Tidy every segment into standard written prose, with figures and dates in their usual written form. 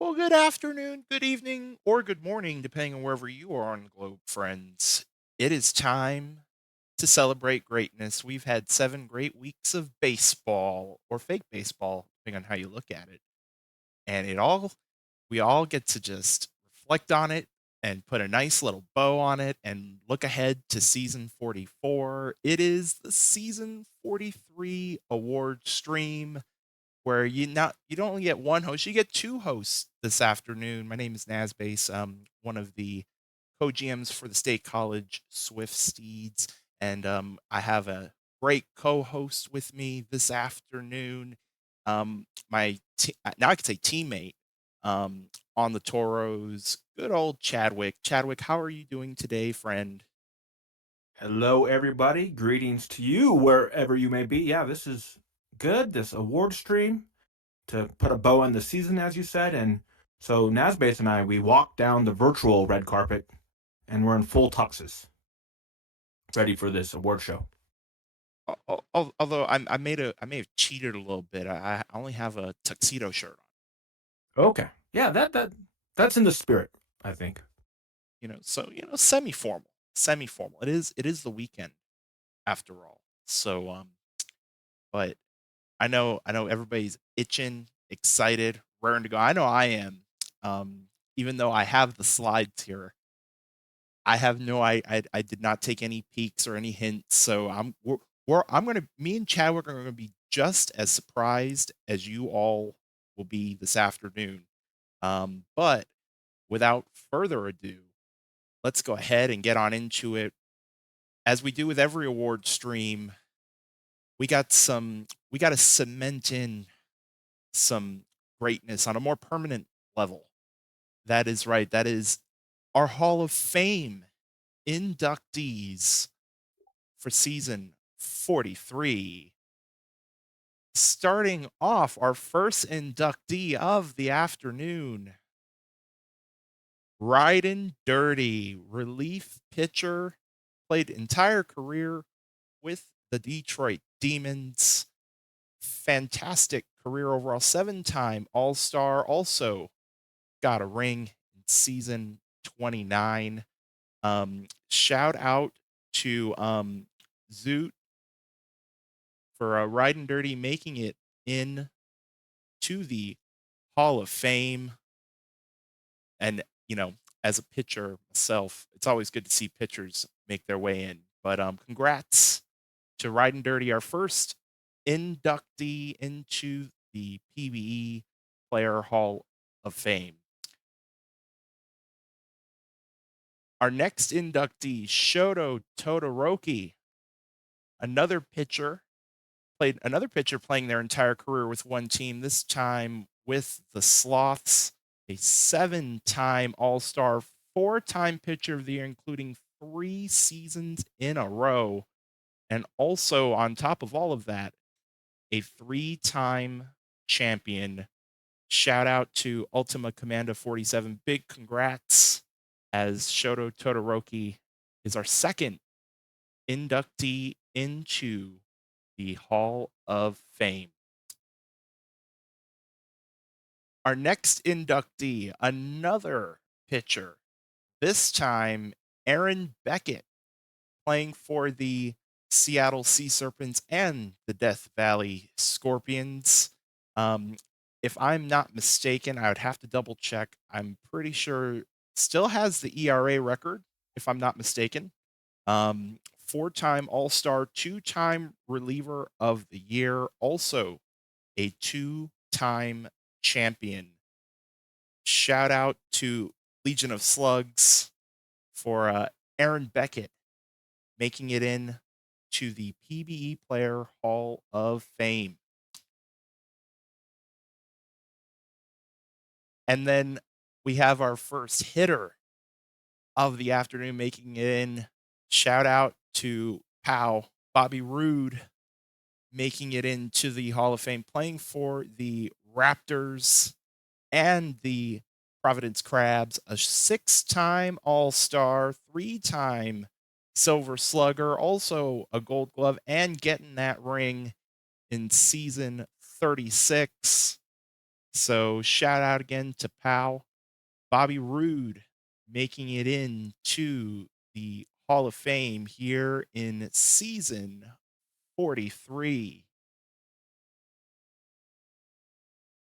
Well, good afternoon, good evening, or good morning, depending on wherever you are on the globe, friends. It is time to celebrate greatness. We've had 7 great weeks of baseball or fake baseball, depending on how you look at it. And we all get to just reflect on it and put a nice little bow on it and look ahead to season 44. It is the season 43 award stream where you don't only get one host, you get two hosts this afternoon. My name is nasbase, one of the co-GMs for the State College Swift Steeds, and I have a great co-host with me this afternoon. Now I could say teammate on the Toros, good old Chadwick. Chadwick, how are you doing today, friend? Hello, everybody. Greetings to you wherever you may be. Yeah, this is good. This award stream to put a bow on the season, as you said. And so Nasbase and I, we walked down the virtual red carpet and we're in full tuxes, ready for this award show. Although I may have cheated a little bit. I only have a tuxedo shirt on. Okay. Yeah, that's in the spirit, I think. So semi-formal, semi-formal. It is the weekend after all. So but I know everybody's itching, excited, raring to go. I know I am. Even though I have the slides here, I have no I did not take any peeks or any hints. So I'm gonna me and Chadwick are gonna be just as surprised as you all will be this afternoon. But without further ado, let's go ahead and get on into it. As we do with every award stream, we got to cement in some greatness on a more permanent level. That is right. That is our Hall of Fame inductees for season 43. Starting off, our first inductee of the afternoon, Riding Dirty, relief pitcher, played entire career with the Detroit Demons. Fantastic career overall, 7-time All-Star, also got a ring in season 29. Shout out to Zoot for Riding Dirty making it in to the Hall of Fame. And, as a pitcher myself, it's always good to see pitchers make their way in. But congrats to Riding Dirty, our first inductee into the PBE Player Hall of Fame. Our next inductee, Shoto Todoroki, another pitcher, played another pitcher playing their entire career with one team, this time with the Sloths, a 7-time All-Star, 4-time pitcher of the year, including 3 seasons in a row. And also, on top of all of that, a 3-time champion. Shout out to Ultima Commando 47. Big congrats as Shoto Todoroki is our second inductee into the Hall of Fame. Our next inductee, another pitcher, this time Aaron Beckett, playing for the Seattle Sea Serpents and the Death Valley Scorpions. Um, if I'm not mistaken, I would have to double check. I'm pretty sure still has the ERA record, if I'm not mistaken. 4-time All Star, 2-time reliever of the year, also a 2-time champion. Shout out to Legion of Slugs for Aaron Beckett making it in to the PBE Player Hall of Fame. And then we have our first hitter of the afternoon making it in. Shout out to Pow, Bobby Roode, making it into the Hall of Fame, playing for the Raptors and the Providence Crabs, a 6-time All Star, 3-time Silver Slugger, also a Gold Glove, and getting that ring in season 36. So shout out again to Pal Bobby Roode making it into the Hall of Fame here in season 43.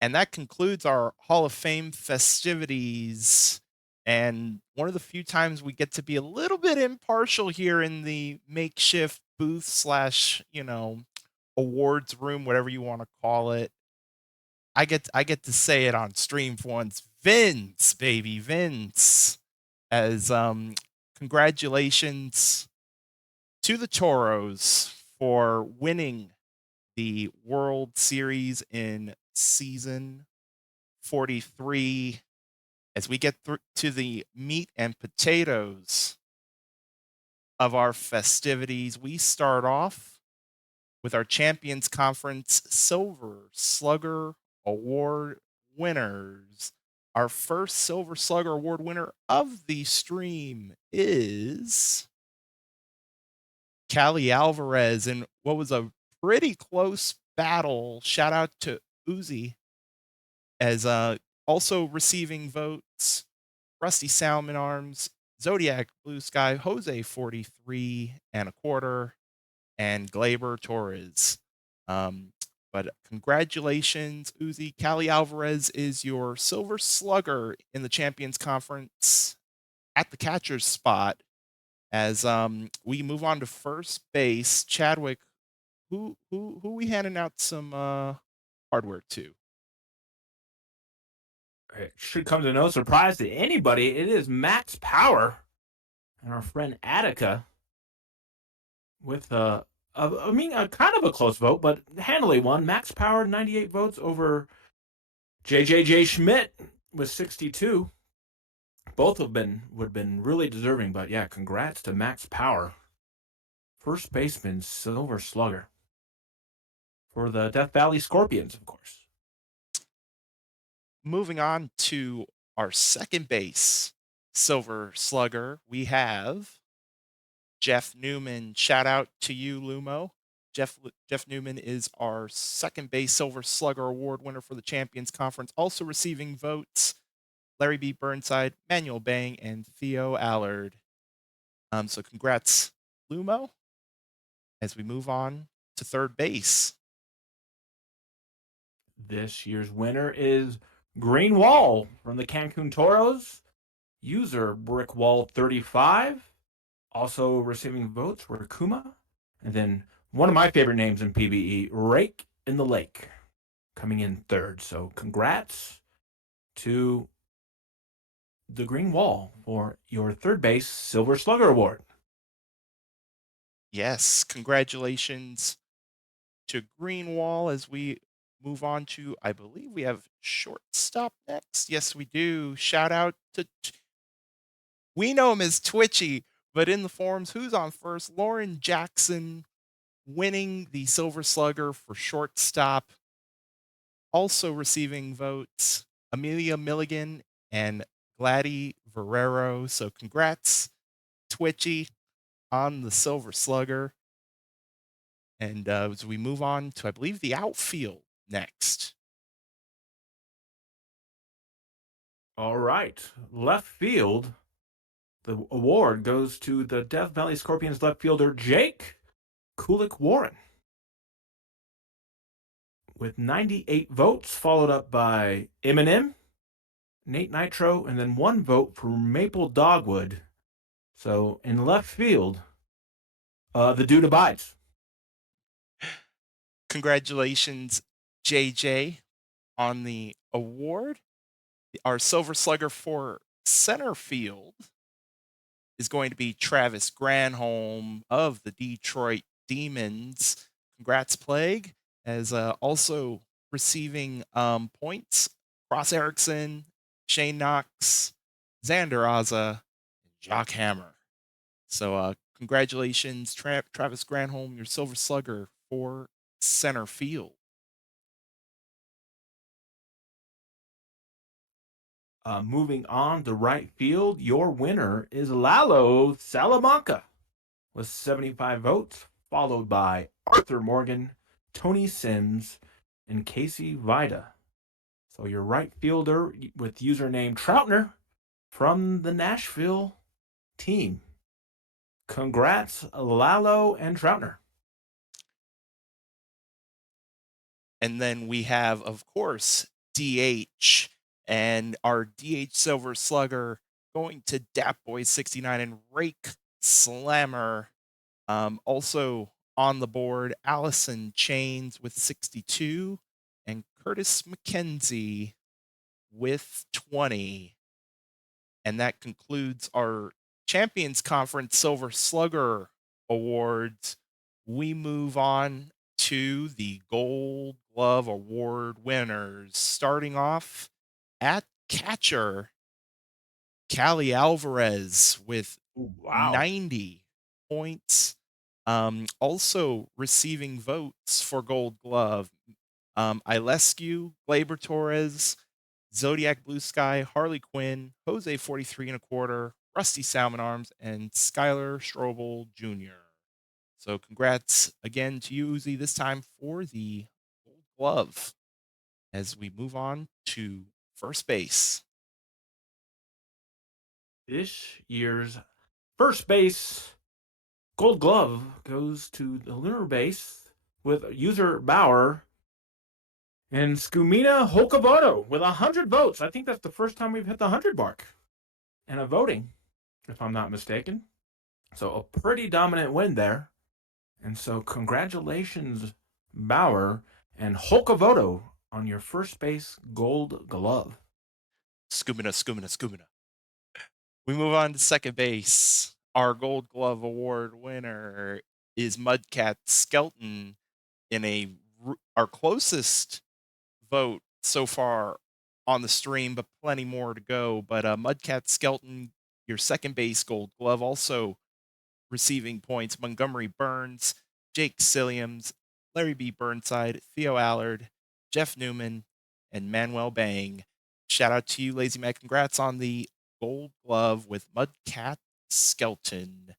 And that concludes our Hall of Fame festivities. And one of the few times we get to be a little bit impartial here in the makeshift booth slash, awards room, whatever you want to call it. I get to say it on stream for once. Vince, baby, Vince. As congratulations to the Toros for winning the World Series in season 43. As we get to the meat and potatoes of our festivities, we start off with our Champions Conference Silver Slugger Award winners. Our first Silver Slugger Award winner of the stream is Callie Alvarez in what was a pretty close battle. Shout out to Uzi as also receiving votes. Rusty Salmon Arms, Zodiac Blue Sky, Jose 43 and a quarter, and Glaber Torres. Um, but congratulations, Uzi. Callie Alvarez is your Silver Slugger in the Champions Conference at the catcher's spot. As we move on to first base, Chadwick, who we handing out some hardware to? It should come to no surprise to anybody. It is Max Power and our friend Attica with a kind of a close vote, but handily won. Max Power 98 votes over JJJ Schmidt with 62. Both would have been really deserving, but yeah, congrats to Max Power, first baseman, Silver Slugger for the Death Valley Scorpions, of course. Moving on to our second base Silver Slugger, we have Jeff Newman. Shout out to you, Lumo. Jeff Newman is our second base Silver Slugger Award winner for the Champions Conference, also receiving votes Larry B. Burnside, Manuel Bang, and Theo Allard. So congrats, Lumo, as we move on to third base. This year's winner is Green Wall from the Cancun Toros, user Brickwall35. Also receiving votes were Kuma, and then one of my favorite names in PBE, Rake in the Lake, coming in third. So congrats to the Green Wall for your third base Silver Slugger Award. Yes, congratulations to Greenwall as we move on to, I believe we have shortstop next. Yes, we do. Shout out to, we know him as Twitchy, but in the forums, who's on first? Lauren Jackson winning the Silver Slugger for shortstop. Also receiving votes, Amelia Milligan and Gladys Verrero. So congrats, Twitchy, on the Silver Slugger. And as we move on to, I believe, the outfield next. All right. Left field. The award goes to the Death Valley Scorpions left fielder Jake Kulik Warren with 98 votes, followed up by Eminem, Nate Nitro, and then one vote for Maple Dogwood. So in left field, the dude abides. Congratulations, JJ, on the award. Our Silver Slugger for center field is going to be Travis Granholm of the Detroit Demons. Congrats, Plague, as also receiving points. Ross Erickson, Shane Knox, Xander Aza, and Jock Hammer. So congratulations, Travis Granholm, your Silver Slugger for center field. Moving on to right field, your winner is Lalo Salamanca with 75 votes, followed by Arthur Morgan, Tony Sims, and Casey Vida. So your right fielder with username Troutner from the Nashville team. Congrats, Lalo and Troutner. And then we have, of course, DH and our DH Silver Slugger going to Dap Boy 69 and Rake Slammer. Also on the board, Allison Chains with 62 and Curtis McKenzie with 20. And that concludes our Champions Conference Silver Slugger Awards. We move on to the Gold Glove Award winners. Starting off at catcher, Callie Alvarez with Ooh, wow. 90 points. Also receiving votes for Gold Glove, Ilescu, Glaber Torres, Zodiac Blue Sky, Harley Quinn, Jose 43 and a quarter, Rusty Salmon Arms, and Skylar Strobel Jr. So congrats again to you, Uzi, this time for the Gold Glove. As we move on to first base. This year's first base Gold Glove goes to the lunar base with user Bauer and Skumina Hokovoto with 100 votes. I think that's the first time we've hit the 100 mark in a voting, if I'm not mistaken. So a pretty dominant win there. And so congratulations, Bauer and Hokovoto, on your first base Gold Glove. Scoomina, Scoomina, Scoomina. We move on to second base. Our Gold Glove Award winner is Mudcat Skelton in our closest vote so far on the stream, but plenty more to go. But Mudcat Skelton, your second base Gold Glove, also receiving points. Montgomery Burns, Jake Silliams, Larry B. Burnside, Theo Allard, Jeff Newman, and Manuel Bang. Shout out to you, Lazy Mac. Congrats on the Gold Glove with Mudcat Skelton.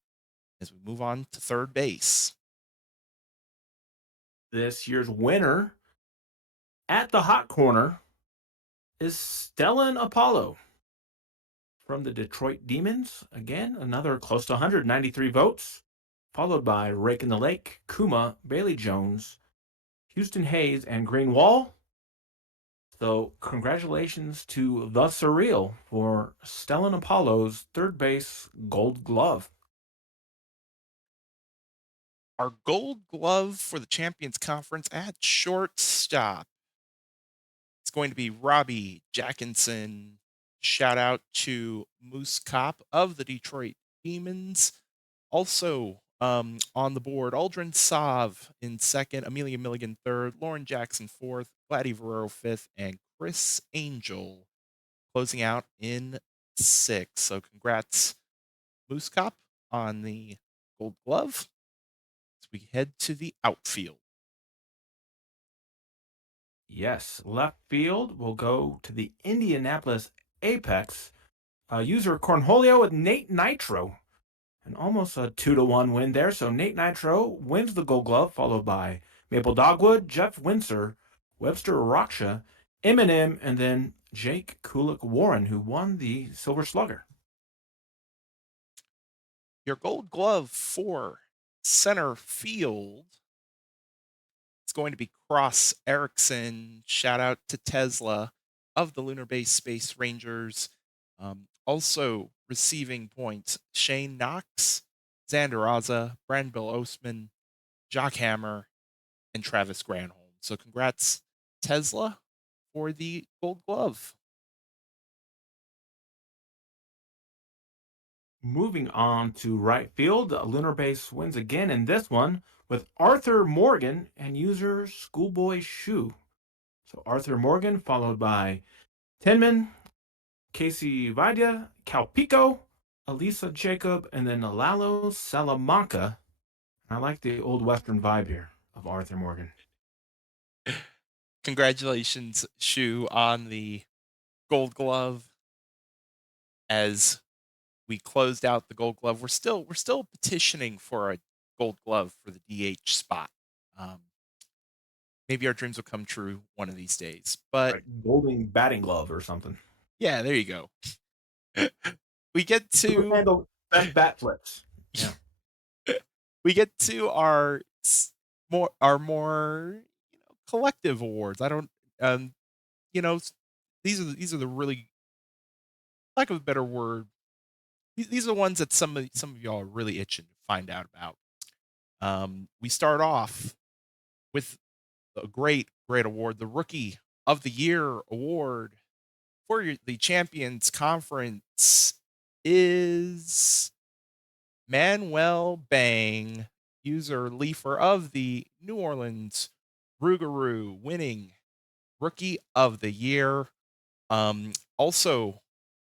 As we move on to third base. This year's winner at the hot corner is Stellan Apollo from the Detroit Demons. Again, another close to 193 votes, followed by Rake in the Lake, Kuma, Bailey Jones, Houston Hayes, and Green Wall. So, congratulations to The Surreal for Stellan Apollo's third base Gold Glove. Our Gold Glove for the Champions Conference at shortstop. It's going to be Robbie Jackinson. Shout out to Moose Cop of the Detroit Demons. Also on the board, Aldrin Sav in second, Amelia Milligan third, Lauren Jackson fourth, Vladdy Varero fifth, and Chris Angel closing out in sixth. So congrats, Moose Cop, on the Gold Glove. As we head to the outfield. Yes, left field will go to the Indianapolis Apex. User Cornholio with Nate Nitro. And almost a 2-1 win there. So Nate Nitro wins the Gold Glove, followed by Maple Dogwood, Jeff Windsor, Webster Raksha, Eminem, and then Jake Kulik Warren, who won the Silver Slugger. Your Gold Glove for center field, it's going to be Cross Erickson. Shout out to Tesla of the Lunar Base Space Rangers. Also receiving points, Shane Knox, Xander Aza, Bill Osman, Jock Hammer, and Travis Granholm. So congrats, Tesla, for the Gold Glove. Moving on to right field, Lunar Base wins again in this one with Arthur Morgan and user Schoolboy Shoe. So Arthur Morgan, followed by Tinman, Casey Vidya, Calpico, Elisa Jacob, and then Lalo Salamanca. I like the old Western vibe here of Arthur Morgan. Congratulations, Shu, on the Gold Glove. As we closed out the Gold Glove, we're still petitioning for a Gold Glove for the DH spot. maybe our dreams will come true one of these days. But Right, golden batting glove or something. yeah, there you go. We get Super to handle best bat flips. Yeah. we get to our more collective awards. I don't you know s- these are the really, lack of a better word, these are the ones that some of y'all are really itching to find out about. We start off with a great award, the Rookie of the Year award for the Champions Conference is Manuel Bang, user Leafer of the New Orleans Rougarou, winning Rookie of the Year. Also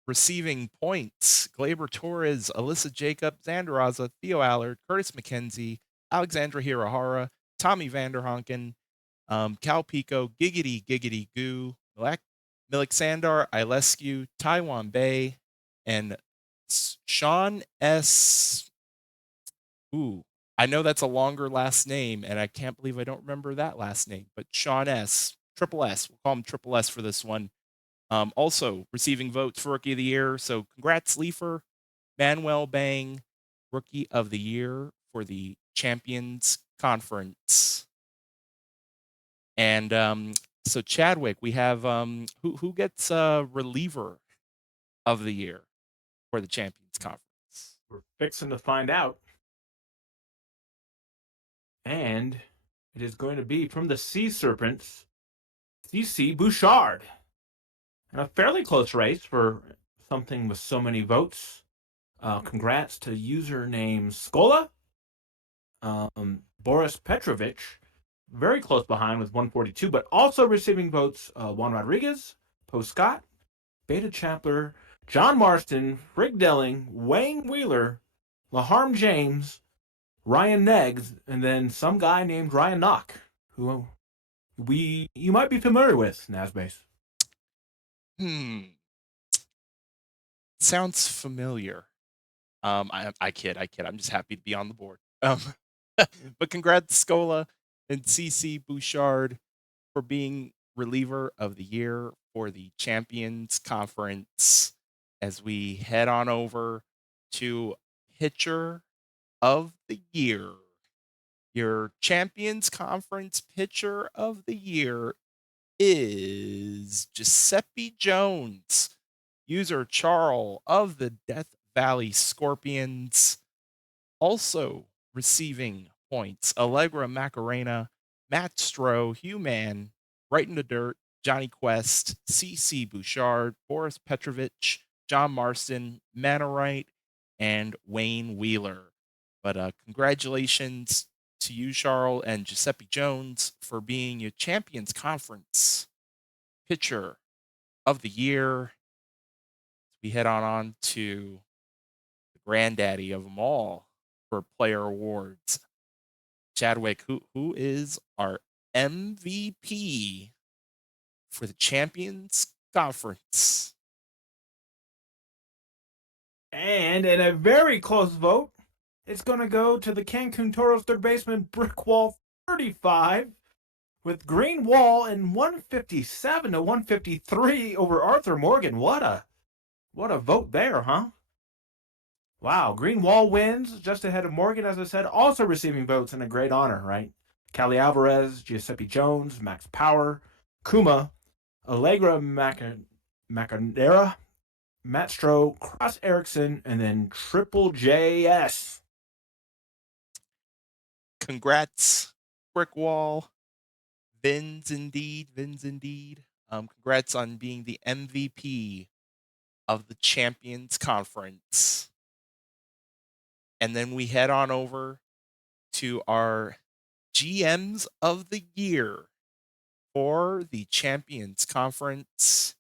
receiving points, Glaber Torres, Alyssa Jacobs, Xanderaza, Theo Allard, Curtis McKenzie, Alexandra Hirahara, Tommy Vanderhonken, Cal Pico, Giggity Goo, Milik Sandar, Ilescu, Taiwan Bay, and Sean S. Ooh, I know that's a longer last name, and I can't believe I don't remember that last name, but Sean S. Triple S. We'll call him Triple S for this one. Also receiving votes for Rookie of the Year. So congrats, Leafer. Manuel Bang, Rookie of the Year for the Champions Conference. And so Chadwick, we have who gets reliever of the year for the Champions Conference. We're fixing to find out. And it is going to be from the Sea Serpents, CC Bouchard. And a fairly close race for something with so many votes. Congrats to username Skola, Boris Petrovich, very close behind with 142, but also receiving votes Juan Rodriguez, Poe Scott, Beta Chapler, John Marston, Frig Delling, Wayne Wheeler, Laharm James, Ryan Neggs, and then some guy named Ryan Knock, who you might be familiar with, Nasbase. Hmm, sounds familiar. I kid, I kid. I'm just happy to be on the board. But congrats, Scola and CC Bouchard, for being reliever of the year for the Champions Conference. As we head on over to pitcher of the year. Your Champions Conference pitcher of the year is Giuseppe Jones, user Charles of the Death Valley Scorpions. Also receiving points, Allegra Macarena, Matt Stroh, Hugh Mann, Right in the Dirt, Johnny Quest, CC Bouchard, Boris Petrovich, John Marston, Mannerite, and Wayne Wheeler. But congratulations to you, Charles, and Giuseppe Jones for being your Champions Conference pitcher of the year. We head on to the granddaddy of them all for player awards. Chadwick, who is our MVP for the Champions Conference? And in a very close vote, it's going to go to the Cancun Toros third baseman Brick Wall 35 with Green Wall in 157 to 153 over Arthur Morgan. What a vote there, huh? Wow, Green Wall wins just ahead of Morgan, as I said, also receiving votes in a great honor, right? Cali Alvarez, Giuseppe Jones, Max Power, Kuma, Allegra Macanera, Matt Stroh, Cross Erickson, and then Triple JS. Congrats, Brick Wall. Vins indeed, Vins indeed. Congrats on being the MVP of the Champions Conference. And then we head on over to our GMs of the year for the Champions Conference.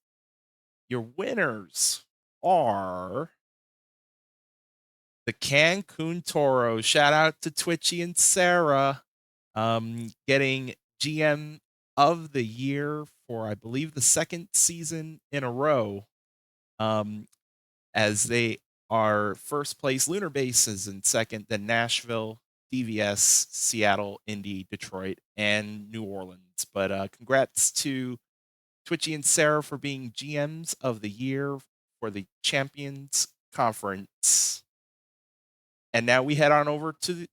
Your winners are the Cancun Toros. Shout out to Twitchy and Sarah, getting GM of the year for, I believe, the second season in a row, as they are first place. Lunar Base is in second, then Nashville, DVS, Seattle, Indy, Detroit, and New Orleans. But congrats to Twitchy and Sarah for being GMs of the year for the Champions Conference. And now we head on over to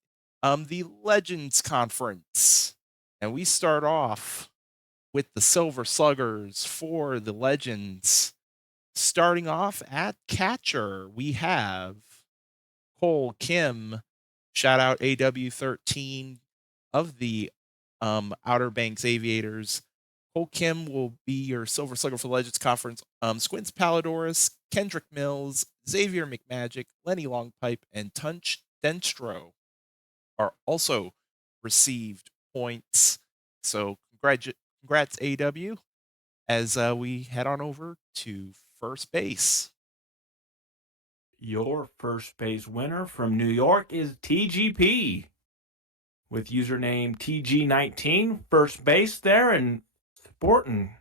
the Legends Conference. And we start off with the Silver Sluggers for the Legends. Starting off at catcher, we have Cole Kim, shout out AW13 of the Outer Banks Aviators. Cole Kim will be your Silver Slugger for the Legends Conference. Squints Palladorus, Kendrick Mills, Xavier McMagic, Lenny Longpipe, and Tunch Denstro are also received points. So congrats AW as we head on over to first base. Your first base winner from New York is TGP with username TG19, first base there, and sporting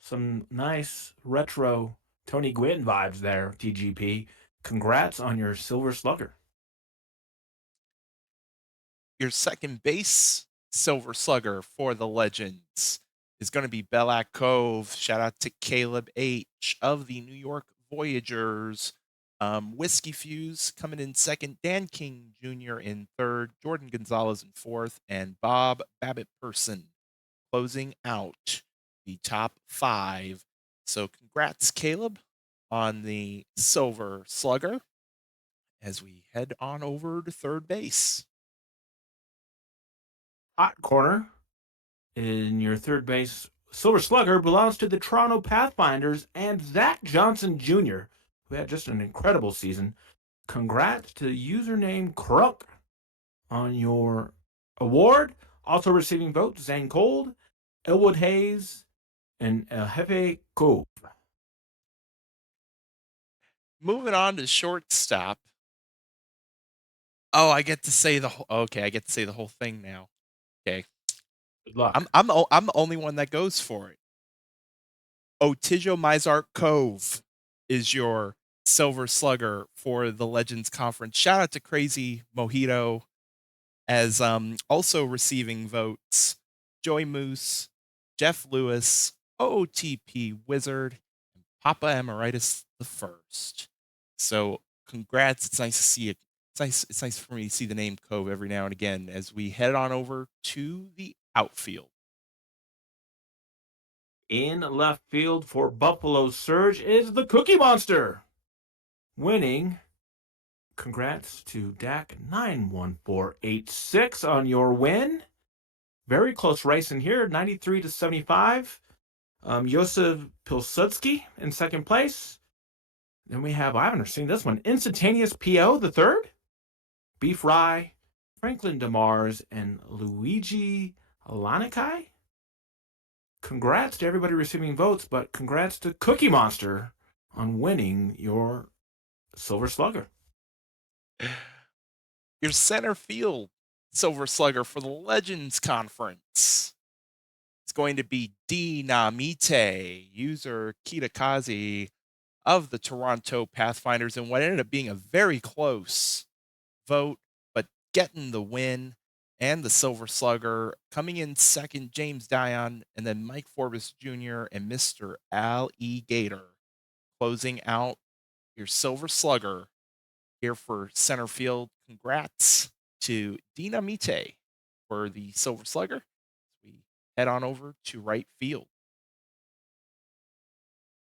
some nice retro Tony Gwynn vibes there, TGP. Congrats on your Silver Slugger. Your second base Silver Slugger for the Legends is going to be Bellac Cove. Shout out to Caleb H. of the New York Voyagers. Whiskey Fuse coming in second, Dan King Jr. in third, Jordan Gonzalez in fourth, and Bob Babbitt Person closing out the top five. So congrats, Caleb, on the Silver Slugger as we head on over to third base. Hot corner in your third base Silver Slugger belongs to the Toronto Pathfinders and Zach Johnson Jr., who had just an incredible season. Congrats to username Crook on your award. Also receiving votes, Zane Cold, Elwood Hayes, and El Jefe Cove. Moving on to shortstop. Oh, I get to say the whole. Okay, I get to say the whole thing now. Okay, Good luck. I'm the only one that goes for it. Otijo Mizart Cove is your Silver Slugger for the Legends Conference. Shout out to Crazy Mojito as also receiving votes. Joey Moose, Jeff Lewis, OTP Wizard, and Papa Emeritus the First. So congrats. It's nice to see it. It's nice for me to see the name Cove every now and again as we head on over to the outfield. In left field for Buffalo Surge is the Cookie Monster. Winning. Congrats to Dak 91486 on your win. Very close race in here, 93 to 75. Yosef Pilsudski in second place. Then we have, I haven't seen this one, Instantaneous PO the third. Beef Rye, Franklin DeMars, and Luigi Lanikai. Congrats to everybody receiving votes, but congrats to Cookie Monster on winning your Silver Slugger. Your center field Silver Slugger for the Legends Conference. It's going to be Dinamite, user Kitakazi of the Toronto Pathfinders, and what ended up being a very close vote, but getting the win and the Silver Slugger. Coming in second, James Dion, and then Mike Forbes Jr. and Mr. Al E. Gator closing out your Silver Slugger here for center field. Congrats to Dinamite for the Silver Slugger. We head on over to right field.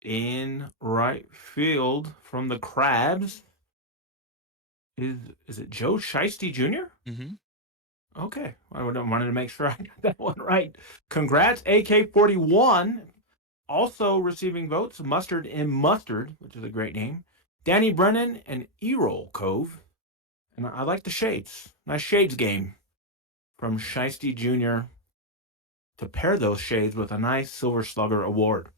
In right field from the Crabs is it Joe Shiesty Jr.? Mm-hmm. Okay, I wanted to make sure I got that one right. Congrats, AK41. Also receiving votes, Mustard in Mustard, which is a great name. Danny Brennan and E-Roll Cove. And I like the shades. Nice shades game from Shiesty Jr. to pair those shades with a nice Silver Slugger award.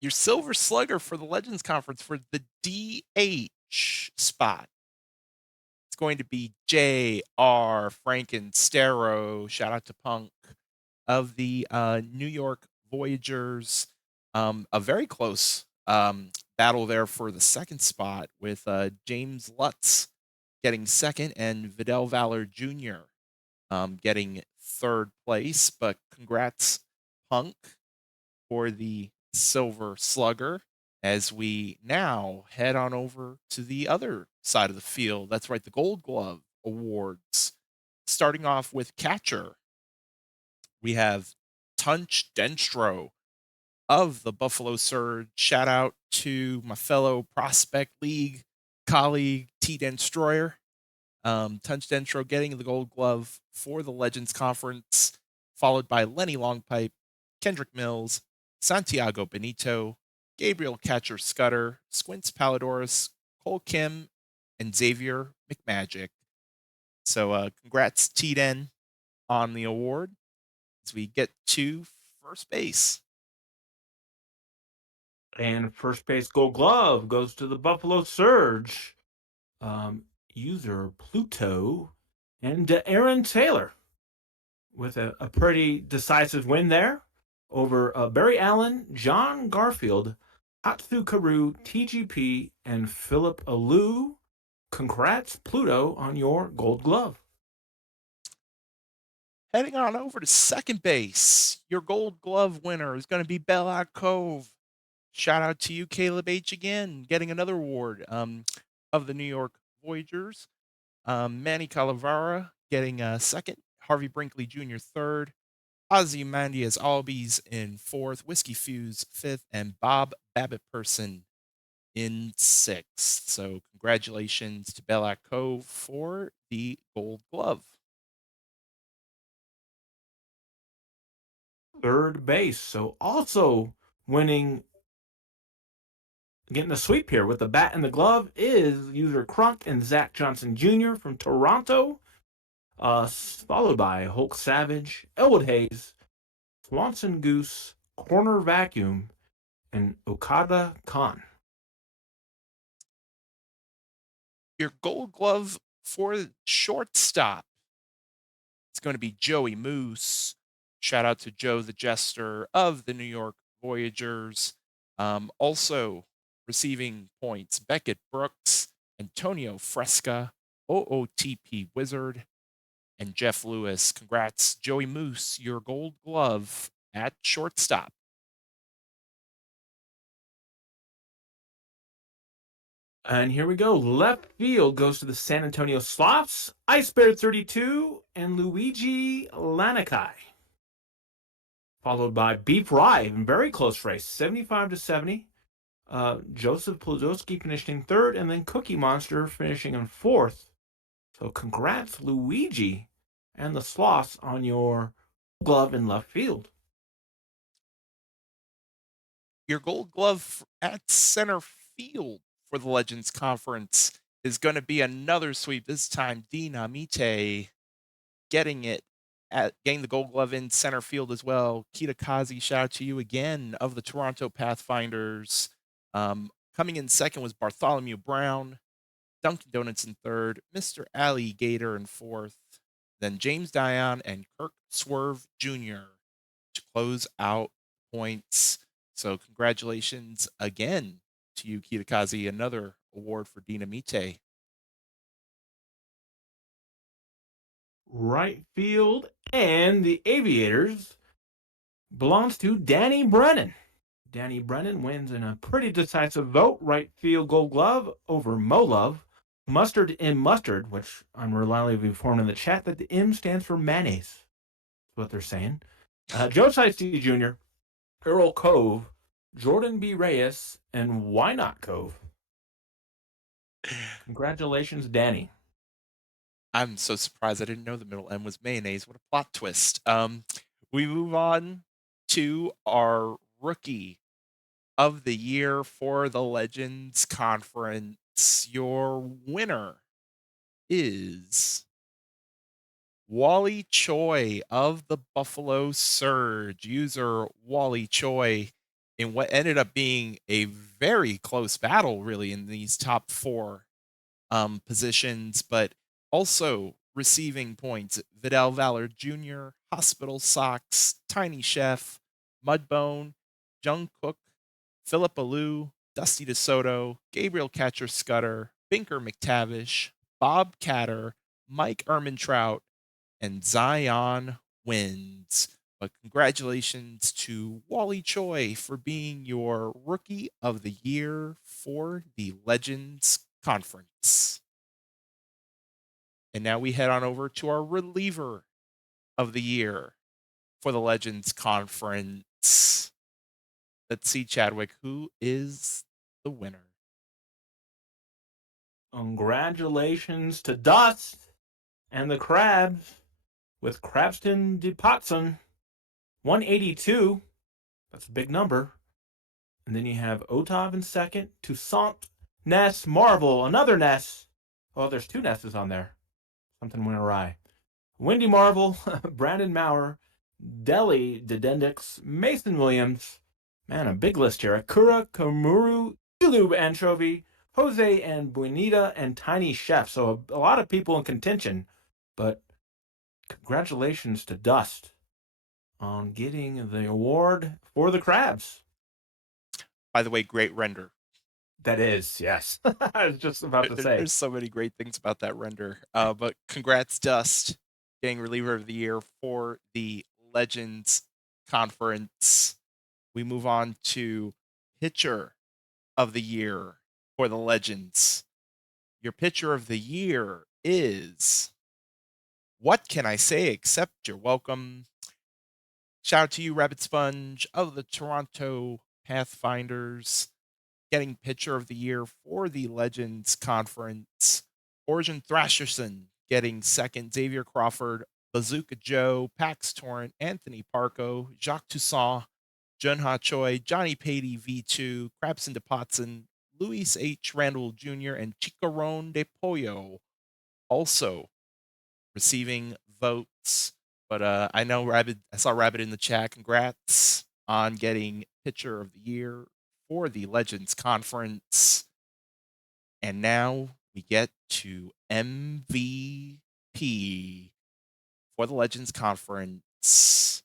Your Silver Slugger for the Legends Conference for the DH spot. It's going to be J.R. Frankenstero. Shout out to Punk of the New York Voyagers. A very close battle there for the second spot with James Lutz getting second and Vidal Valor Jr. getting third place. But congrats, Punk, for the Silver Slugger. As we now head on over to the other side of the field. That's right, the Gold Glove Awards. Starting off with catcher, we have Tunch Denstro of the Buffalo Surge. Shout out to my fellow Prospect League colleague, T. Destroyer. Tunch Dentro getting the Gold Glove for the Legends Conference, followed by Lenny Longpipe, Kendrick Mills, Santiago Benito, Gabriel Catcher Scudder, Squints Palidorus, Cole Kim, and Xavier McMagic. So congrats, T-Den, on the award as we get to first base. And first base Gold Glove goes to the Buffalo Surge. Um, User Pluto and Aaron Taylor with a pretty decisive win there over Barry Allen, John Garfield, Hatsu Karu, TGP, and Philip Alou. Congrats, Pluto, on your Gold Glove. Heading on over to second base, your Gold Glove winner is going to be Bella Cove. Shout out to you, Caleb H. again, getting another award of the New York Voyagers. Manny Calavera getting second, Harvey Brinkley Jr. third, Ozymandias Albies in fourth, Whiskey Fuse fifth, and Bob Babbitt Person in sixth. So congratulations to Bella Cove for the Gold Glove. Third base. So also winning, getting the sweep here with the bat and the glove is user Crunk and Zach Johnson Jr. from Toronto, followed by Hulk Savage, Elwood Hayes, Swanson Goose, Corner Vacuum, and Okada Khan. Your Gold Glove for shortstop, it's going to be Joey Moose. Shout out to Joe the Jester of the New York Voyagers. Also receiving points, Beckett Brooks, Antonio Fresca, OOTP Wizard, and Jeff Lewis. Congrats, Joey Moose, your Gold Glove at shortstop. And here we go. Left field goes to the San Antonio Sloths, Ice Bear 32, and Luigi Lanikai. Followed by Beef Rye in very close race, 75-70. Joseph Plodowski finishing third, and then Cookie Monster finishing in fourth. So congrats, Luigi and the Sloths, on your glove in left field. Your Gold Glove at center field for the Legends Conference is going to be another sweep. This time, Dinamite getting it getting the Gold Glove in center field as well. Kitakazi, shout out to you again of the Toronto Pathfinders. Coming in second was Bartholomew Brown, Dunkin' Donuts in third, Mr. Alligator in fourth, then James Dion and Kirk Swerve Jr. to close out points. So congratulations again to you, Kitakazi, another award for Dinamite. Right field and the Aviators belongs to Danny Brennan. Danny Brennan wins in a pretty decisive vote. Right field Gold Glove over Mo Love. Mustard M Mustard, which I'm reliably informed in the chat that the M stands for mayonnaise. That's what they're saying. Joe Shiesty Jr., Earl Cove, Jordan B. Reyes, and Why Not Cove. Congratulations, Danny. I'm so surprised I didn't know the middle M was mayonnaise. What a plot twist. We move on to our rookie of the year for the Legends Conference. Your winner is Wally Choi of the Buffalo Surge, user Wally Choi, in what ended up being a very close battle, really, in these top four positions, but also receiving points. Vidal Valor Jr., Hospital Socks, Tiny Chef, Mudbone, Jung Cook, Philip Alou, Dusty DeSoto, Gabriel Catcher Scudder, Binker McTavish, Bob Catter, Mike Ermintrout, and Zion wins. But congratulations to Wally Choi for being your Rookie of the Year for the Legends Conference. And now we head on over to our Reliever of the Year for the Legends Conference. Let's see, Chadwick, who is the winner? Congratulations to Dust and the Crabs with Crabston DePotson, 182. That's a big number. And then you have Otov in second, Toussaint, Ness, Marvel, another Ness. Oh, there's two Nesses on there. Something went awry. Wendy Marvel, Brandon Maurer, Deli Dedendix, Mason Williams. Man, a big list here. Akura Kamuru, Ilub Anchovy, Jose and Buenita, and Tiny Chef. So a lot of people in contention. But congratulations to Dust on getting the award for the Crabs. By the way, great render. That is, yes. I was just about to say. There's so many great things about that render. But congrats, Dust, getting Reliever of the Year for the Legends Conference. We move on to Pitcher of the Year for the Legends. Your Pitcher of the Year is, what can I say except you're welcome? Shout out to you, Rabbit Sponge of the Toronto Pathfinders, getting Pitcher of the Year for the Legends Conference. Origin Thrasherson getting second. Xavier Crawford, Bazooka Joe, Pax Torrent, Anthony Parco, Jacques Toussaint, Junha Choi, Johnny Patey V2, Crabson DePotson, Luis H. Randall Jr., and Chicaron de Pollo also receiving votes. But I know Rabbit. I saw Rabbit in the chat. Congrats on getting Pitcher of the Year for the Legends Conference. And now we get to MVP for the Legends Conference.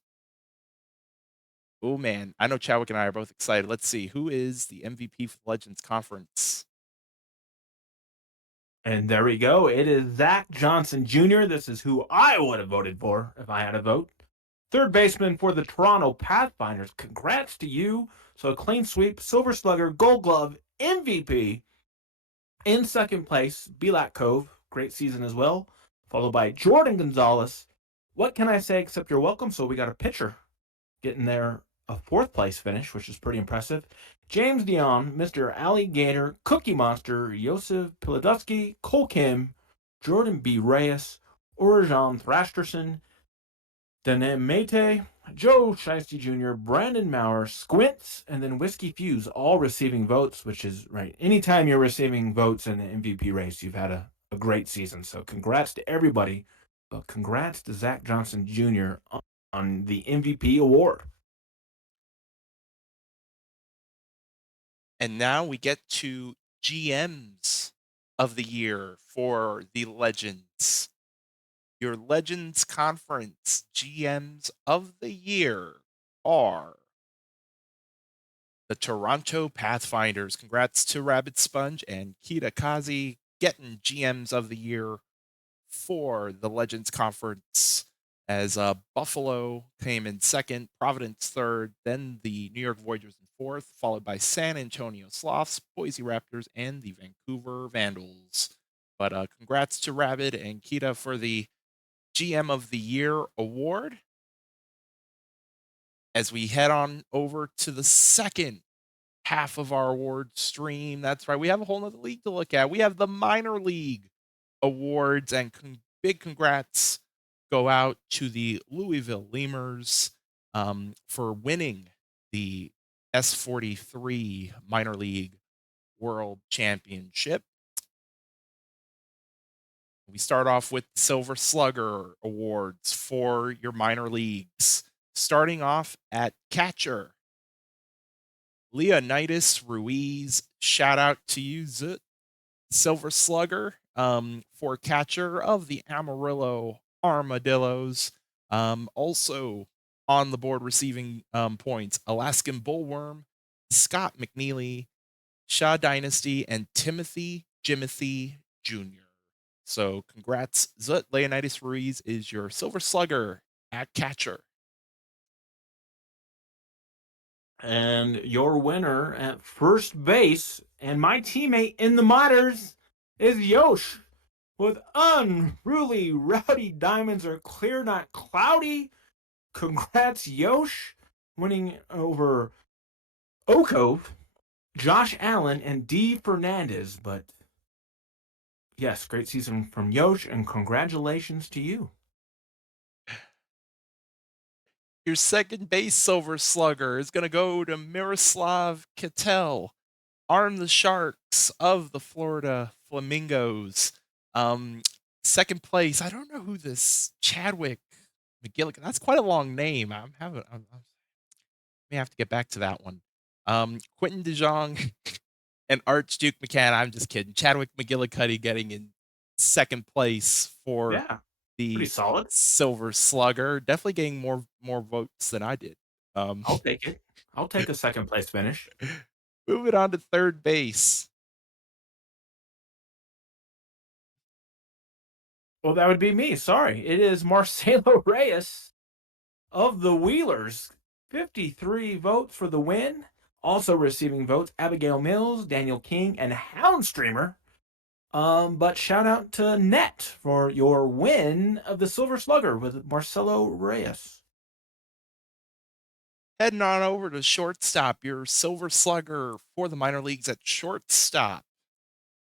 Oh man, I know Chadwick and I are both excited. Let's see, who is the MVP for the Legends Conference? And there we go. It is Zach Johnson Jr. This is who I would have voted for if I had a vote. Third baseman for the Toronto Pathfinders. Congrats to you. So a clean sweep, Silver Slugger, Gold Glove, MVP. In second place, Belak Cove. Great season as well. Followed by Jordan Gonzalez. What can I say except you're welcome? So we got a pitcher getting there, a fourth place finish, which is pretty impressive. James Dion, Mr. Alligator, Cookie Monster, Yosef Pilodusky, Cole Kim, Jordan B. Reyes, Orjan Thrashterson, Danem Mate, Joe Shiesty Jr., Brandon Maurer, Squints, and then Whiskey Fuse, all receiving votes, which is right. Anytime you're receiving votes in the MVP race, you've had a great season. So congrats to everybody, but congrats to Zach Johnson Jr. on the MVP award. And now we get to GMs of the Year for the Legends. Your Legends Conference GMs of the Year are the Toronto Pathfinders. Congrats to Rabbit Sponge and Kita Kazi getting GMs of the Year for the Legends Conference, as Buffalo came in second, Providence third, then the New York Voyagers in fourth, followed by San Antonio Sloths, Boise Raptors, and the Vancouver Vandals. But congrats to Rabbit and Kita for the GM of the Year award. As we head on over to the second half of our award stream, that's right, we have a whole nother league to look at. We have the minor league awards, and big congrats go out to the Louisville Lemurs for winning the S43 minor league world championship. We start off with Silver Slugger awards for your minor leagues. Starting off at catcher, Leonidas Ruiz. Shout out to you, Zut. Silver Slugger for catcher of the Amarillo Armadillos. Also on the board receiving points, Alaskan Bullworm, Scott McNeely, Shaw Dynasty, and Timothy Jimothy Jr. So congrats, Zut. Leonidas Ruiz is your Silver Slugger at catcher. And your winner at first base and my teammate in the minors is Yosh with unruly rowdy diamonds are clear, not cloudy. Congrats, Yosh, winning over Okove, Josh Allen, and D. Fernandez. But yes, great season from Yosh, and congratulations to you. Your second base Silver Slugger is going to go to Miroslav Kittel. Arm the Sharks of the Florida Flamingos. Um, Second place, I don't know who this Chadwick McGilligan. That's quite a long name. I may have to get back to that one. Quentin DeJong and Archduke McCann. I'm just kidding. Chadwick McGillicuddy getting in second place for Yeah, pretty the solid. Silver Slugger. Definitely getting more votes than I did. Um, I'll take it. I'll take a second place finish. Moving on to third base. Well, that would be me. Sorry. It is Marcelo Reyes of the Wheelers. 53 votes for the win. Also receiving votes, Abigail Mills, Daniel King, and Houndstreamer. But shout out to Net for your win of the Silver Slugger with Marcelo Reyes. Heading on over to shortstop, your Silver Slugger for the minor leagues at shortstop.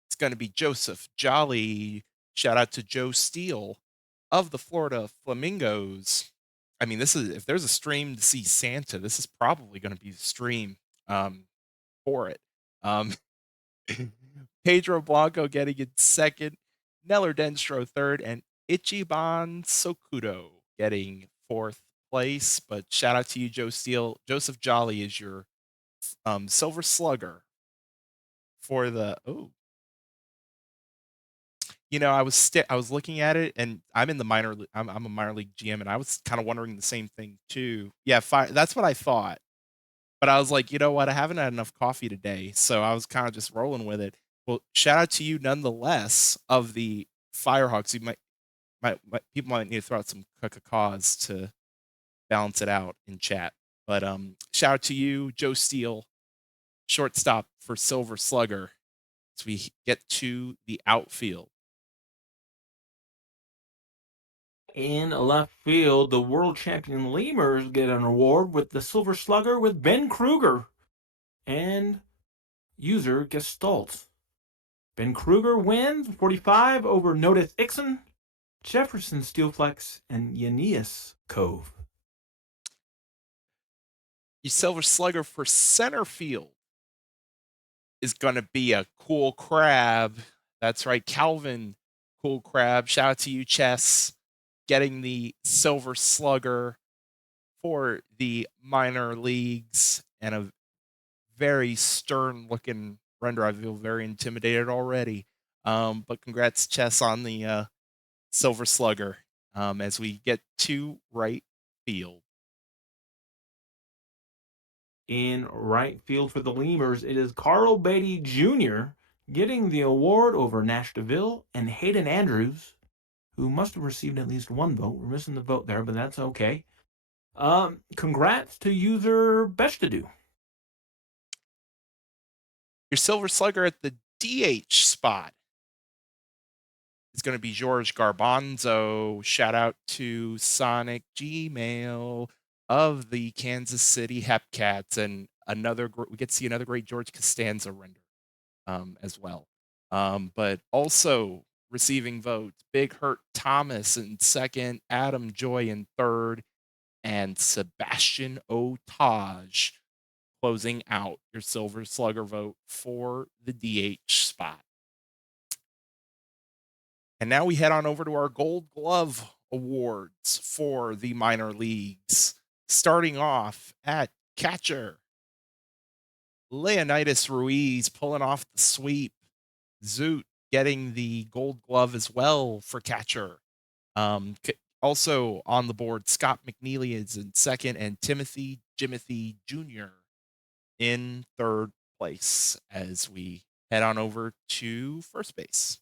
It's going to be Joseph Jolly. Shout out to Joe Steele of the Florida Flamingos. I mean, this is if there's a stream to see Santa, this is probably going to be the stream for it. Um, Pedro Blanco getting in second, Neller Denstro third, and Ichiban Sokudo getting fourth place. But shout out to you, Joe Steele. Joseph Jolly is your Silver Slugger for the I was looking at it, and I'm in the I'm a minor league GM, and I was kind of wondering the same thing too. Yeah, that's what I thought. But I was like, you know what? I haven't had enough coffee today, so I was kind of just rolling with it. Well, shout out to you nonetheless of the Firehawks. You might people might need to throw out some cause to balance it out in chat. But shout out to you, Joe Steele, shortstop for Silver Slugger, as we get to the outfield. In left field, the world champion Lemurs get an award with the Silver Slugger with Ben Kruger and user Gestalt. Ben Kruger wins 45 over Notice Ixon, Jefferson Steelflex, and Yannias Cove. Your Silver Slugger for center field is going to be a Cool Crab. That's right, Calvin Cool Crab. Shout out to you, Chess, getting the Silver Slugger for the minor leagues and a very stern looking render. I feel very intimidated already. But congrats, Chess, on the Silver Slugger as we get to right field. In right field for the Lemurs, it is Carl Beatty Jr. getting the award over Nash DeVille and Hayden Andrews, who must have received at least one vote. We're missing the vote there, but that's okay. Congrats to user Bestadu. Your Silver Slugger at the DH spot is going to be George Garbanzo. Shout out to Sonic Gmail of the Kansas City Hepcats, and we get to see another great George Costanza render as well. But also receiving votes, Big Hurt Thomas in second, Adam Joy in third, and Sebastian Otage closing out your Silver Slugger vote for the DH spot. And now we head on over to our Gold Glove Awards for the minor leagues. Starting off at catcher, Leonidas Ruiz pulling off the sweep. Zoot getting the Gold Glove as well for catcher. Also on the board, Scott McNeely is in second, and Timothy Jimothy Jr. in third place as we head on over to first base.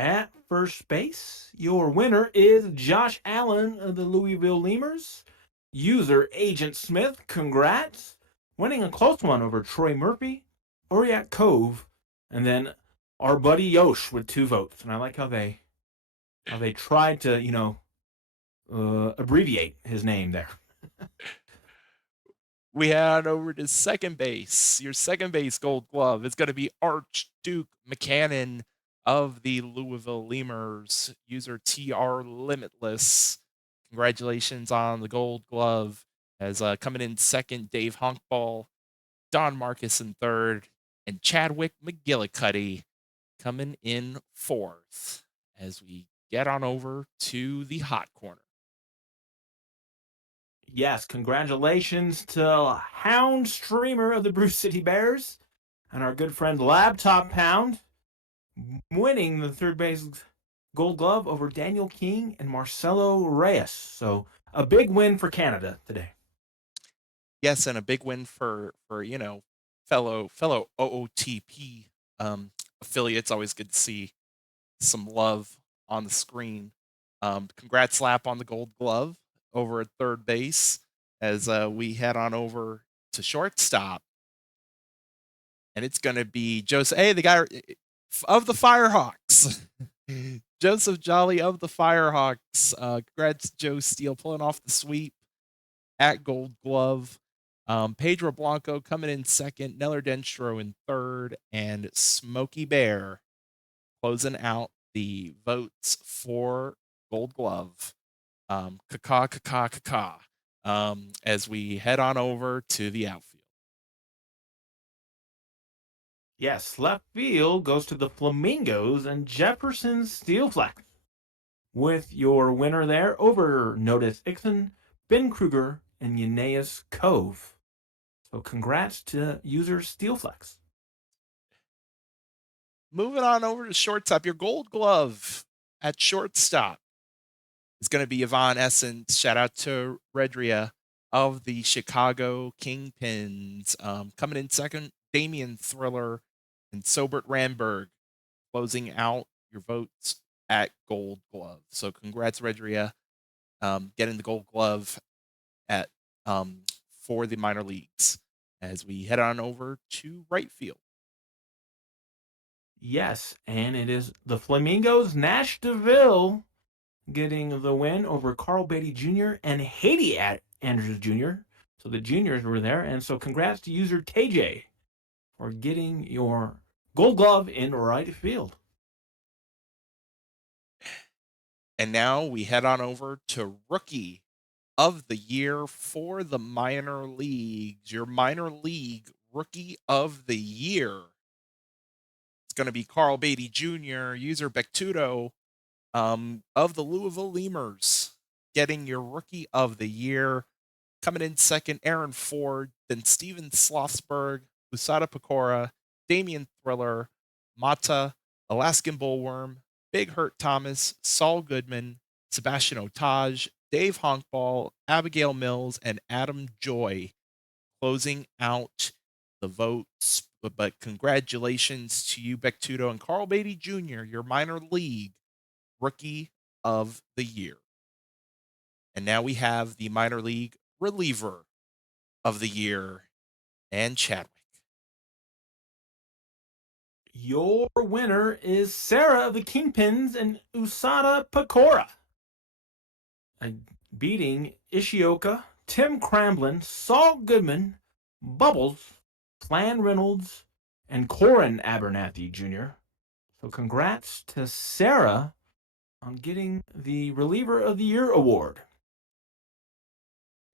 At first base, your winner is Josh Allen of the Louisville Lemurs. User Agent Smith, congrats. Winning a close one over Troy Murphy, Oriat Cove, and then our buddy Yosh with 2 votes. And I like how they tried to, abbreviate his name there. We head over to second base. Your second base gold glove is going to be Archduke McCannon of the Louisville Lemurs, user TR Limitless. Congratulations on the gold glove. As coming in second, Dave Honkball, Don Marcus in third, and Chadwick McGillicuddy coming in fourth. As we get on over to the hot corner. Yes, congratulations to Hound Streamer of the Bruce City Bears and our good friend Laptop Pound winning the third base gold glove over Daniel King and Marcelo Reyes. So a big win for Canada today. Yes, and a big win for fellow OOTP affiliates. Always good to see some love on the screen. Congrats, Lap, on the gold glove over at third base as we head on over to shortstop. And it's going to be Joseph, hey, the guy of the Firehawks. Joseph Jolly of the Firehawks. Congrats, Joe Steele, pulling off the sweep at gold glove. Pedro Blanco coming in second, Neller Denstro in third, and Smokey Bear closing out the votes for gold glove. As we head on over to the outfield. Yes, left field goes to the Flamingos and Jefferson Steelflex. With your winner there over Notice Ixon, Ben Kruger, and Eunaeus Cove. So congrats to user Steelflex. Moving on over to shortstop, your gold glove at shortstop is going to be Yvonne Essence. Shout out to Redria of the Chicago Kingpins. Coming in second, Damian Thriller and Sobert Ramberg closing out your votes at gold glove. So congrats, Redria, getting the gold glove at for the minor leagues as we head on over to right field. Yes, and it is the Flamingos Nash DeVille getting the win over Carl Beatty Jr. and Haiti Andrews Jr. So the juniors were there, and so congrats to user TJ for getting your gold glove in right field. And now we head on over to rookie of the year for the minor leagues. Your minor league rookie of the year. It's going to be Carl Beatty Jr., user Bectudo of the Louisville Lemurs, getting your rookie of the year. Coming in second, Aaron Ford, then Steven Slothsberg, Usada Pecora, Damian Thriller, Mata, Alaskan Bullworm, Big Hurt Thomas, Saul Goodman, Sebastian Otage, Dave Honkball, Abigail Mills, and Adam Joy closing out the votes. But congratulations to you, Bectudo and Carl Beatty Jr., your minor league rookie of the year. And now we have the minor league reliever of the year and Chadwick. Your winner is Sarah of the Kingpins and Usada Pecora. Beating Ishioka, Tim Cramblin, Saul Goodman, Bubbles, Flan Reynolds, and Corin Abernathy Jr. So congrats to Sarah on getting the Reliever of the Year award.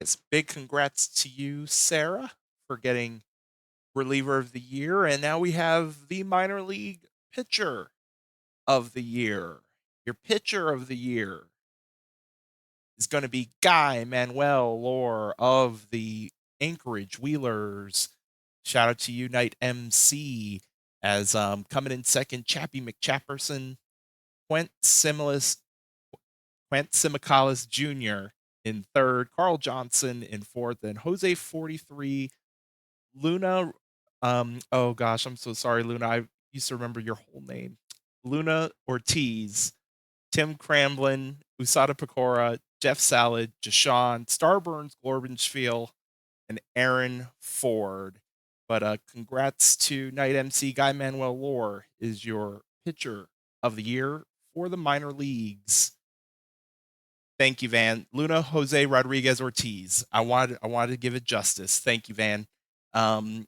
It's big congrats to you, Sarah, for getting reliever of the year. And now we have the minor league pitcher of the year. Your pitcher of the year is going to be Guy Manuel Lore of the Anchorage Wheelers. Shout out to Unite MC as coming in second, Chappie McChapperson, Quent Simicallis Jr. in third, Carl Johnson in fourth, and Jose 43, Luna. Oh gosh, I'm so sorry, Luna. I used to remember your whole name. Luna Ortiz, Tim Cramblin, Usada Pecora, Jeff Salad, Jashawn, Starburns, Glorbenspiel, and Aaron Ford. But congrats to Night MC Guy Manuel Lore is your pitcher of the year for the minor leagues. Thank you, Van. Luna Jose Rodriguez Ortiz. I wanted to give it justice. Thank you, Van. Um,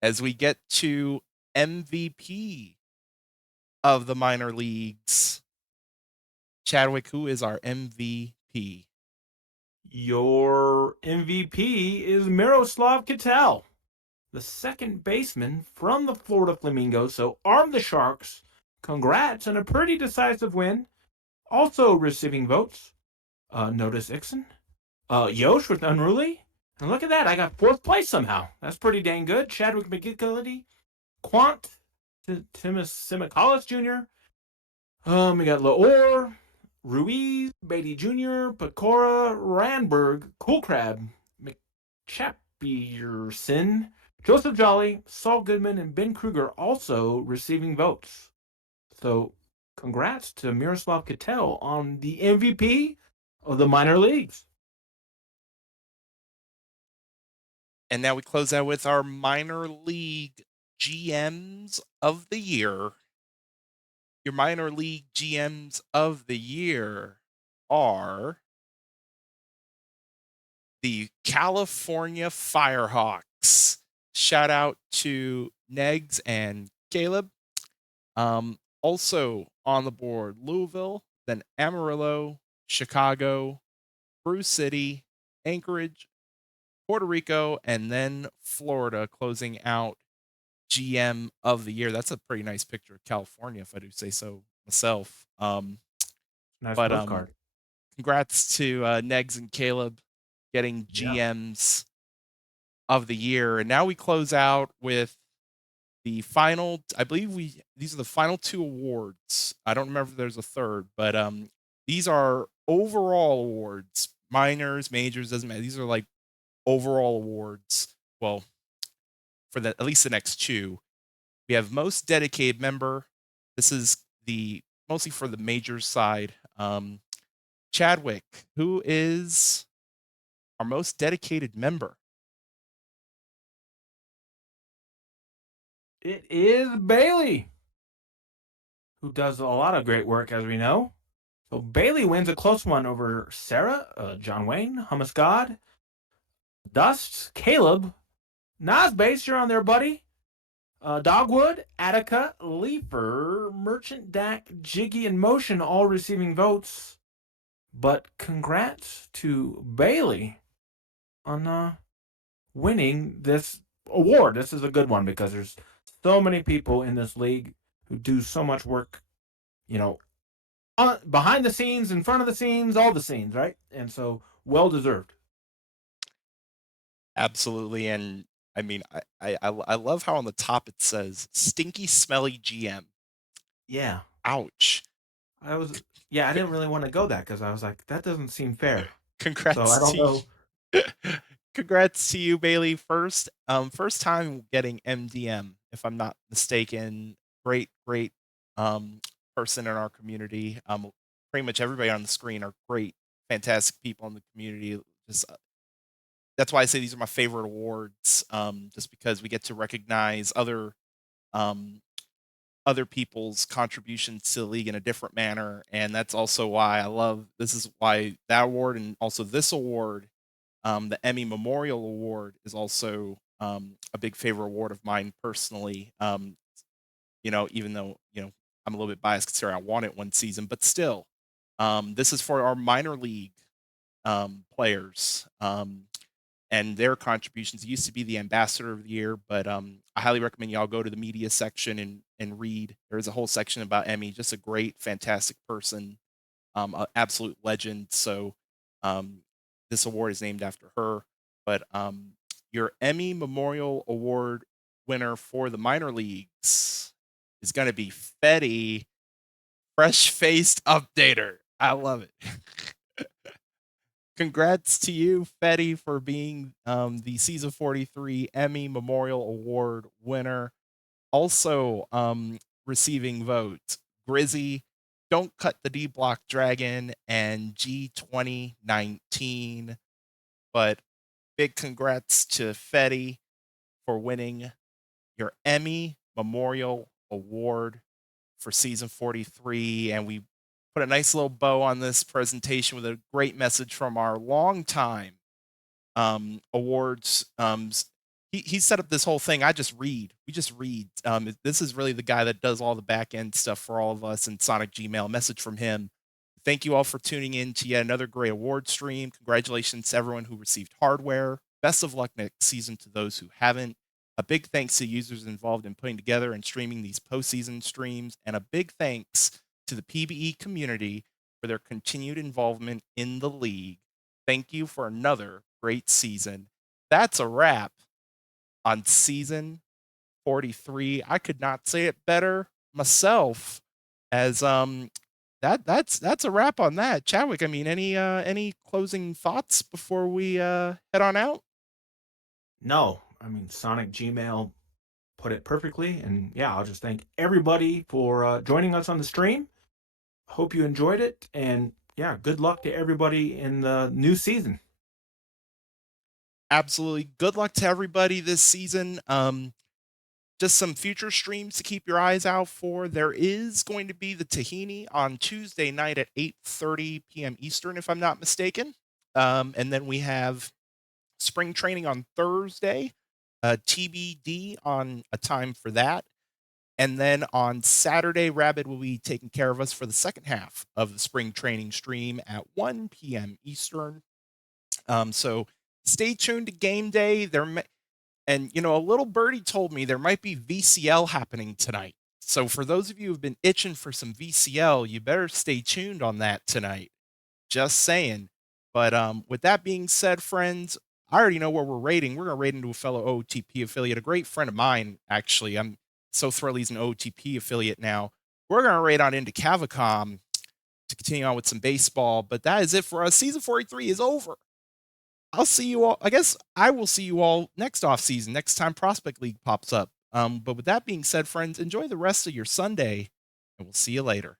as we get to MVP of the minor leagues, Chadwick, who is our MVP? Your MVP is Miroslav Kittel, the second baseman from the Florida Flamingos. So arm the Sharks. Congrats on a pretty decisive win. Also receiving votes, Notice Ixon, Yosh with Unruly. And look at that, I got fourth place somehow. That's pretty dang good. Chadwick McGillicuddy, Quant, Timus Simicallis Jr. We got Laor, Ruiz, Beatty Jr., Pecora, Ranberg, Cool Crab, McChapierson, Joseph Jolly, Saul Goodman, and Ben Kruger also receiving votes. So congrats to Miroslav Kittel on the MVP of the minor leagues. And now we close out with our minor league GMs of the year. Your minor league GMs of the year are the California Firehawks. Shout out to Negs and Caleb. Also on the board, Louisville, then Amarillo, Chicago, Brew City, Anchorage, Puerto Rico, and then Florida closing out GM of the year. That's a pretty nice picture of California, if I do say so myself. Nice But postcard. congrats to Negs and Caleb getting Yeah. GMs of the year. And now we close out with the final, I believe these are the final two awards. I don't remember if there's a third, but these are overall awards. Minors, majors, doesn't matter. These are like overall awards. Well, for the at least the next two. We have most dedicated member. This is the mostly for the majors side. Chadwick, who is our most dedicated member? It is Bailey, who does a lot of great work, as we know. So Bailey wins a close one over Sarah, John Wayne, Hummus God, Dust, Caleb, nasbase, you're on there, buddy. Dogwood, Attica, Leaper, Merchant Dak, Jiggy, and Motion all receiving votes. But congrats to Bailey on winning this award. This is a good one because there's so many people in this league who do so much work, you know, behind the scenes, in front of the scenes, all the scenes, right? And so well deserved. Absolutely, and I mean, I love how on the top it says "stinky, smelly GM." Yeah. Ouch. I was yeah, I didn't really want to go that because I was like, that doesn't seem fair. So I Congrats don't to know. you. Congrats to you, Bailey. First time getting MDM, if I'm not mistaken. Great um, person in our community. Pretty much everybody on the screen are great, fantastic people in the community. Just that's why I say these are my favorite awards. Just because we get to recognize um, other people's contributions to the league in a different manner, and that's also why I love. This is why that award and also this award, the Emmy Memorial Award, is also a big favorite award of mine personally. Even though I'm a little bit biased considering I won it one season, but still, this is for our minor league players. And their contributions. It used to be the ambassador of the year, but I highly recommend y'all go to the media section and read. There's a whole section about Emmy. Just a great, fantastic person, an absolute legend. So this award is named after her. But your Emmy Memorial Award winner for the minor leagues is going to be Fetty, fresh faced updater. I love it. Congrats to you, Fetty, for being the Season 43 Emmy Memorial Award winner. Also receiving votes, Grizzy, Don't Cut the D Block Dragon, and G2019. But big congrats to Fetty for winning your Emmy Memorial Award for season 43. And we put a nice little bow on this presentation with a great message from our longtime awards. He set up this whole thing. I just read. We just read. This is really the guy that does all the back end stuff for all of us in Sonic Gmail. Message from him. Thank you all for tuning in to yet another great award stream. Congratulations to everyone who received hardware. Best of luck next season to those who haven't. A big thanks to users involved in putting together and streaming these postseason streams, and a big thanks to the PBE community for their continued involvement in the league. Thank you for another great season. That's a wrap on season 43. I could not say it better myself. As that's a wrap on that. Chadwick, I mean, any closing thoughts before we head on out? No, I mean, Sonic Gmail put it perfectly. And yeah, I'll just thank everybody for joining us on the stream. Hope you enjoyed it. And yeah, good luck to everybody in the new season. Absolutely. Good luck to everybody this season. Just some future streams to keep your eyes out for. There is going to be the Tahini on Tuesday night at 8:30 p.m. Eastern, if I'm not mistaken. And then we have spring training on Thursday, TBD on a time for that. And then on Saturday, Rabbit will be taking care of us for the second half of the spring training stream at 1 p.m. Eastern. So stay tuned to game day. And a little birdie told me there might be VCL happening tonight. So for those of you who've been itching for some VCL, you better stay tuned on that tonight. Just saying. But with that being said, friends, I already know where we're rating. We're going to rate into a fellow OTP affiliate, a great friend of mine, actually. I'm so thrilled he's an OTP affiliate now. We're going to rate on into Cavicom to continue on with some baseball. But that is it for us. Season 43 is over. I'll see you all. I guess I will see you all next off season, next time Prospect League pops up. But with that being said, friends, enjoy the rest of your Sunday, and we'll see you later.